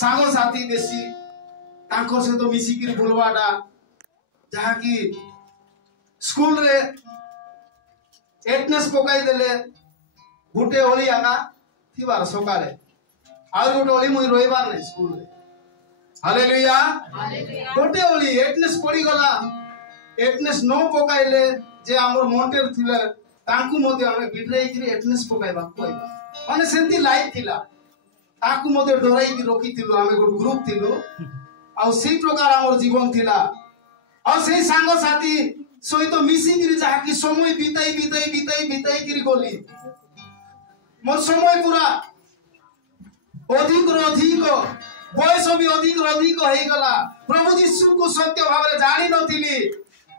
सांग साथी बेसी तांको से तो मिसिकिरी बुलवाटा जहाँ की स्कूल रे एटनेस पकाई देले गुटे ओली आका थिबार सकाळे आउ गुटे ओली मुई रविवार नै स्कूल रे हालेलुया गुटे ओली एटनेस पड़ी गला एटनेस नो पकाइले जे हमर मोंटेर थिले तांकु मध्ये आमे बिड्राई करी एटनेस पकाइबा कोइबा माने सेंती लाइफ थिला ताकु मध्ये डराई की रोकी थिलु आमे गुट ग्रुप थिलु आ सेई प्रकार हमर जीवन थिला आ सेई सांग साथी सहित मिसी करी जहा की समय बिताई बिताई बिताई बिताई करी गली मोर समय पूरा अधिक अधिक बयस भी अधिक अधिक हो गला प्रभु यीशु को सत्य भाव रे जानि नथिली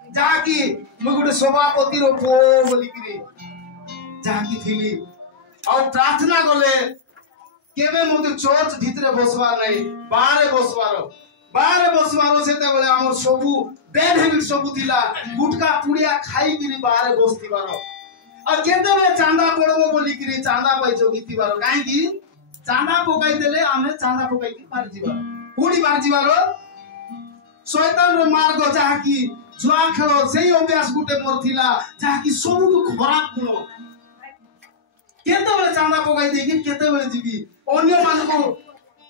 जहा की मु गुटे सभापति रो पो बोली करी जहा की थिली और प्रार्थना गले केबे मते चर्च भितरे बसवार नै बाहरे बसवार सेते बेले हमर सबु बैड हैबिट सबु थिला गुटका पुड़िया खाई करी बाहरे बसतिबार और केते बे चांदा पड़बो बोली करी चांदा पाई जोगितिबार काहे की चांदा पकाई देले आमे चांदा पकाई की मार जीवार पुडी मार जीवार शैतान रो मार्ग जहा की जुआ खेल सेही अभ्यास गुटे मोर थिला जहा की सबु खराब गुण केते बेले चांदा पकाई देकी केते बेले जीवी अन्य मान को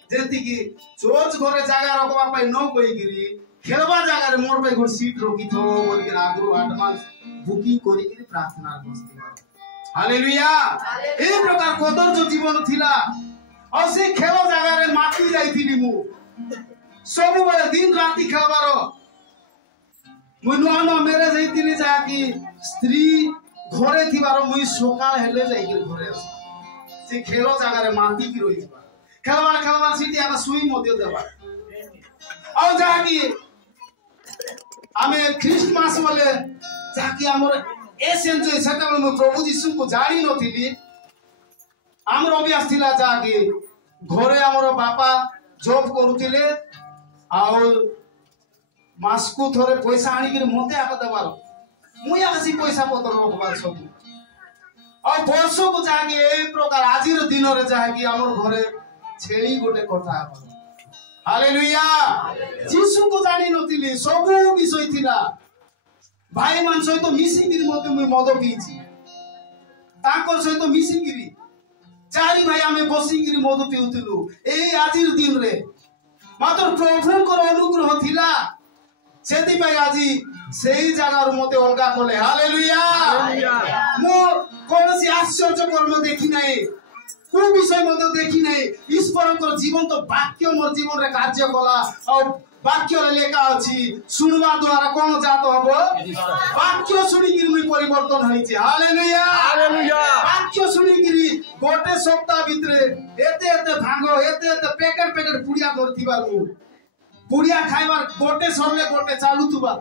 जेति की चोच घरे जागा रखबा पाई न कोई गिरी खेलबा जागा रे मोर पे गुड सीट रोकी थो बोल के आगरो एडवांस बुकिंग करी के प्रार्थना बसती हालेलुया ए प्रकार कोदर जो जीवन थिला और से खेल जागा रे माटी जाईथिली मु सब बेले दिन राती खेलबार मु नुआ मेरे जाईथिली जा की स्त्री घरे थिबार मुई सकाळ हेले जाई के घरे से खेलो जागा रे माटी की रोई खेलबार सीटी आका सुई मध्य देबा और जहा की आमे क्रिसमस वाले जहा की हमर एसेंस जो सेटा में प्रभु यीशु को जानी नथिली हमर अभ्यास थिला जहा की घरे हमर बापा जॉब करूतिले और मासकु थोरे पैसा आनी के मते आका देबार मुई आसी पैसा पत्र रखबार सब और वर्षो को जहा की ए प्रकार आजिर दिन रे जहा की हमर घरे छेड़ी गोटे कथा हालेलुया यीशु को जानि नथिली सबु विषय थिला भाई मान सहित मिसिगिरी मते मुई मद पीची ताकर सहित मिसिगिरी चारि भाई आमे बसिगिरी मद पिउतिलु एई आजिर दिन रे मात्र प्रभुकर अनुग्रह थिला सेति भाई आजी सेही जगह रो मते अलगा कोले हालेलुया मो कोनसी आश्चर्य कर्म देखि नै को विषय मते देखि नै ईश्वरकर जीवन तो वाक्य मोर जीवन रे कार्य कला और वाक्य रे लेखा अछि सुनवा द्वारा कोन जात हबो वाक्य सुनि कि मुई परिवर्तन होइছে हालेलुया वाक्य सुनि कि गोटे सप्ताह भितरे एते एते भांग एते एते पैकेट पुड़िया करथिबार मु पुड़िया खाइबार गोटे सरले गोटे चालुथुबा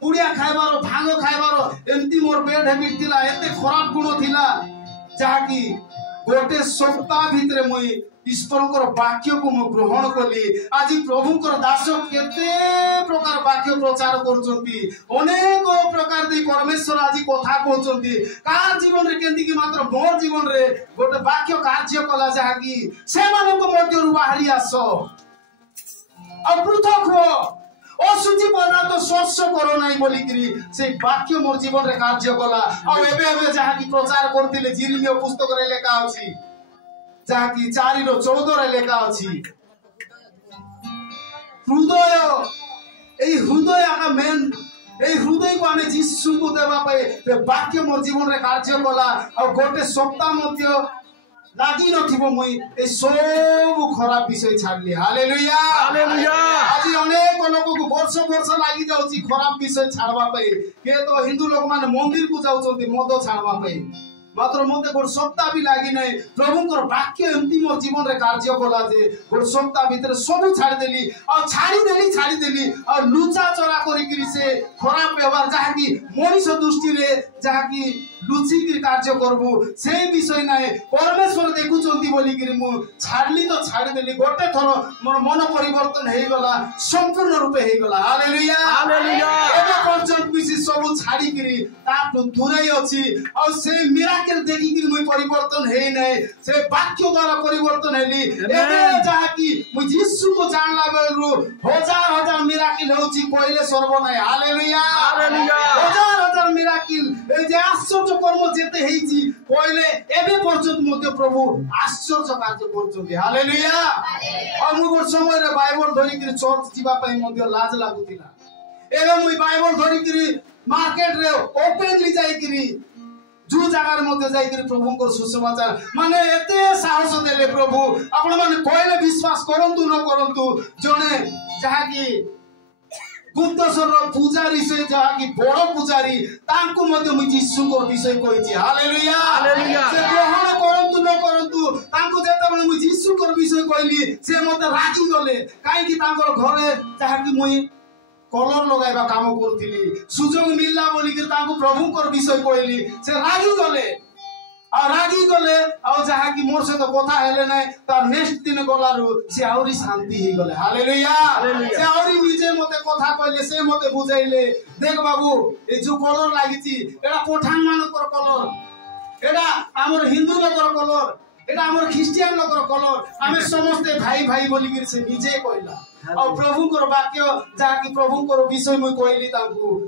पुड़िया खाइबार भांग खाइबार एंती मोर बेड हैबिट थिला एते खराब गुण थिला जहा की गोटे सप्ताह भितरे मुई ईश्वरकर वाक्य को मु ग्रहण कली आज प्रभुकर दास केते प्रकार वाक्य प्रचार करचंती अनेक प्रकार दे परमेश्वर आज कथा कहचंती का जीवन रे केंती की मात्र मोर जीवन रे गोटे वाक्य कार्य कला जहा की से मानक मध्य रु बाहरी आस और पृथक हो असुचि पदार्थ स्पर्श करो नाही बोली करी से वाक्य मोर जीवन रे कार्य कला और एबे जहा की प्रचार करथिले जिरमिया पुस्तक रे लेखा अछि जहा की 4:14 रे लेखा अछि हृदय एई हृदय आका मेन एई हृदय को आमे यीशु को देबा पे वाक्य मोर जीवन रे कार्य कला और गोटे सप्ताह मध्य लागी नथिबो मुई ए सब खराब विषय छाडली हालेलुया आज अनेक लोक को वर्ष लागी जाउची खराब विषय छाडबा पे के तो हिंदू लोक माने मंदिर को जाउचंती मद छाडबा पे मात्र मते गोट सप्ताह भी लागी नै प्रभुकर वाक्य एमती मोर जीवन रे कार्य कला जे गोट सप्ताह भीतर सब छाडी देली और लुचा चोरा करी करी से खराब व्यवहार जहा की मनुष्य दृष्टि रे जहा की लुची की कार्य करबो से विषय नै परमेश्वर देखुचंती बोली करी मु छाडली तो छाडी देली गोटे थरो मोर मन परिवर्तन हेई गला संपूर्ण रूपे हेई गला हालेलुया एबे पर्यंत बिसी सब छाडी करी ता दूरै अछि और से मिराकल देखि करी मु परिवर्तन हेई नै से वाक्य द्वारा परिवर्तन हेली एबे जहा की मु को जानला बेलु हजार हजार मिराकिल होची कोइले सर्व नाही हालेलुया हालेलुया हजार हजार मिराकिल ए जे आश्चर्य कर्म जेते हेची कोइले एबे पर्यंत मध्य प्रभु आश्चर्य कार्य करछथि हालेलुया अमुक समय रे बाइबल धरि कि चर्च जीवा पई मध्य लाज लागुतिला एबे मुई बाइबल धरि कि मार्केट रे ओपनली जाई कि जो जगार मध्य जाई कि प्रभु को सुसमाचार माने एते साहस देले प्रभु आपण माने कोइले विश्वास करंतु न करंतु जने जहा कि गुप्तेश्वर पूजारी से जहा कि बड़ पूजारी तांको मध्य मु यीशु को विषय कहिछि हालेलुया हालेलुया से ग्रहण करंतु न करंतु तांको जेते मु यीशु को विषय कहली से मते राजी गले काहे कि तांकर घरे जहा कि मुई कलर लगाइबा काम करथिली सुजोग मिलला बोली कि तांको प्रभु को विषय कहली से रागी गले आ जहा कि मोर से तो कथा हेले नै त नेक्स्ट दिन गलारु से आउरी शांति ही गले हालेलुया से आउरी निजे मते कथा कहले से मते बुझाइले देख बाबू ए जो कलर लागिछि एडा पठान मानकर कलर एडा हमर हिंदू लोकर कलर एडा हमर ख्रिस्टियन लोकर कलर आमे समस्त भाई भाई बोली कि से निजे कहला और प्रभु को वाक्य जहा कि प्रभु को विषय मुई कहली तांकु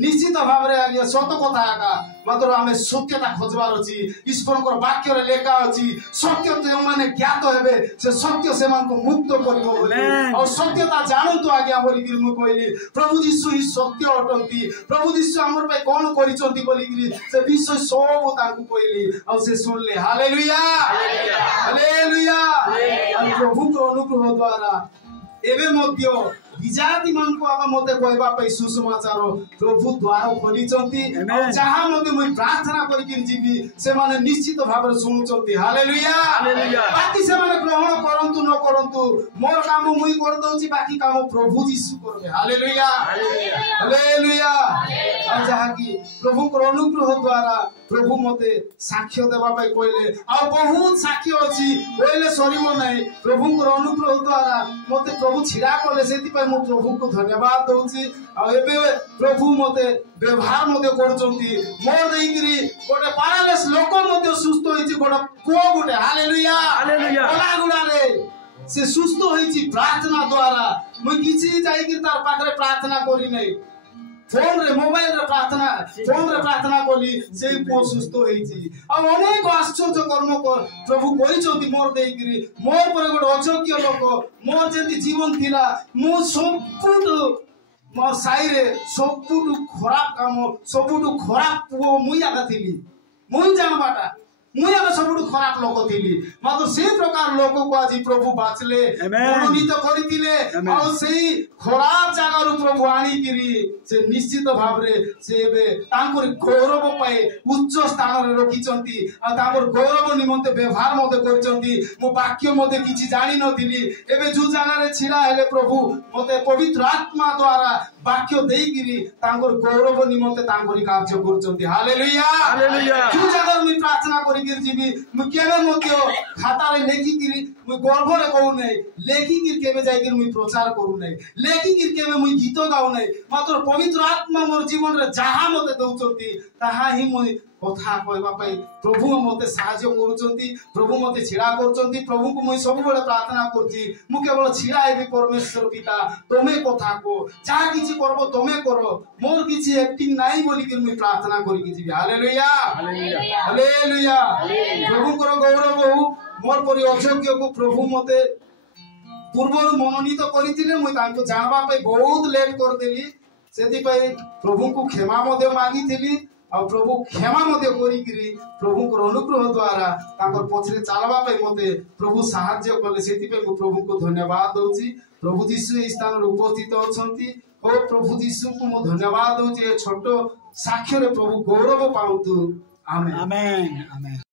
निश्चित भाव रे आलिया सत कथा आका मात्र आमे सत्यता खोजबार अछि ईश्वर को वाक्य रे लेखा अछि सत्य तो माने ज्ञात हेबे से सत्य से मन को मुक्त करिवो बोली और सत्यता जानंतु आज्ञा बोली कि मु कहली प्रभु यीशु ही सत्य अटंती प्रभु यीशु हमर पे कोन करिसंती बोली कि से विषय सब तांकु कहली और से सुनले हालेलुया हालेलुया प्रभु को अनुग्रह द्वारा एबे मध्य विजाति मन को आगा मते कहबा पई सुसमाचार प्रभु द्वार खोलिचंती जहा मते मुई प्रार्थना करि कि जीवी से माने निश्चित भाव रे सुनुचंती हालेलुया हालेलुया बाकी से माने ग्रहण करंतु न करंतु मोर काम मुई कर दउची बाकी काम प्रभु यीशु करबे हालेलुया हालेलुया आ जहा कि प्रभु को अनुग्रह द्वारा प्रभु मते साक्ष्य देबा पई कहले आ बहुत साक्ष्य अछि कहले सरीबो नै प्रभु को अनुग्रह द्वारा मते प्रभु छिरा करले सेति पई मु प्रभु को धन्यवाद दउची आ एबे प्रभु मते व्यवहार मते करचंती मोर देइकरी गोटे पारालेस लोक मते सुस्त होइची गोटे को गोटे हालेलुया हालेलुया ओलागुडा रे से सुस्त होइची प्रार्थना द्वारा मु किछि जाई कि तार पाखरे प्रार्थना करी नै फोन रे मोबाइल रे प्रार्थना कली से को सुस्त होइची आ अनेक आश्चर्य कर्म को प्रभु करिसंती मोर देइकरी मोर पर गोटे अयोग्य लोक मोर जेंति जीवन थिला मु सबुटु मोर साई रे सबुटु खराब काम सबुटु खराब पुओ मुई आगा थिली मुई जानबाटा मुई आगा सबुटु खराब लोक थिली मात्र से प्रकार लोक को आज प्रभु बाचले मनोनीत करितिले और सेही खराब जागा रु प्रभु आनी किरी से निश्चित भाव रे से बे तांकर गौरव पाए उच्च स्थान रे रखिचंती आ तांकर गौरव निमंते व्यवहार मते करचंती मो वाक्य मते किछि जानि नथिली एबे जो जागा रे छिरा हेले प्रभु मते पवित्र आत्मा द्वारा वाक्य देई किरी तांकर गौरव निमंते तांकरी कार्य करचंती हालेलुया हालेलुया जो जागा में प्रार्थना करी किर जीवी मु केबे मते खाता रे लेखि किरी मु गर्व रे कहू नै लेखि किर केबे जाई किर मु प्रचार करू नै लेखि किर केबे मु गीत गाऊ नै मात्र पवित्र आत्मा मोर जीवन रे जहा मते दउचंती ताहा ही मु कथा कहबा पई प्रभु मते सहाय्य करूचंती प्रभु मते छिड़ा करूचंती प्रभु को मु सब बेले प्रार्थना करची मु केवल छिड़ा हेबी परमेश्वर पिता तमे कथा को जा किछि करबो तमे करो मोर किछि एक्टिंग नाही बोली कि मु प्रार्थना करी कि जीवी हालेलुया हालेलुया हालेलुया प्रभु को गौरव हो मोर परि अयोग्य को प्रभु मते पूर्व मनोनीत करितिले मु तांको जानबा पई बहुत लेट कर देली सेति पई प्रभु को क्षमा मते मांगीतिली और प्रभु क्षमा मते करी किरी प्रभु को अनुग्रह द्वारा तांकर पछरे चालबा पई मते प्रभु सहाय्य करले सेति पई मु प्रभु को धन्यवाद दउची प्रभु यीशु ए स्थान रे उपस्थित अछंती ओ प्रभु यीशु को मु धन्यवाद दउची ए छोटो साक्ष्य रे प्रभु गौरव पाउतु आमेन आमेन आमेन।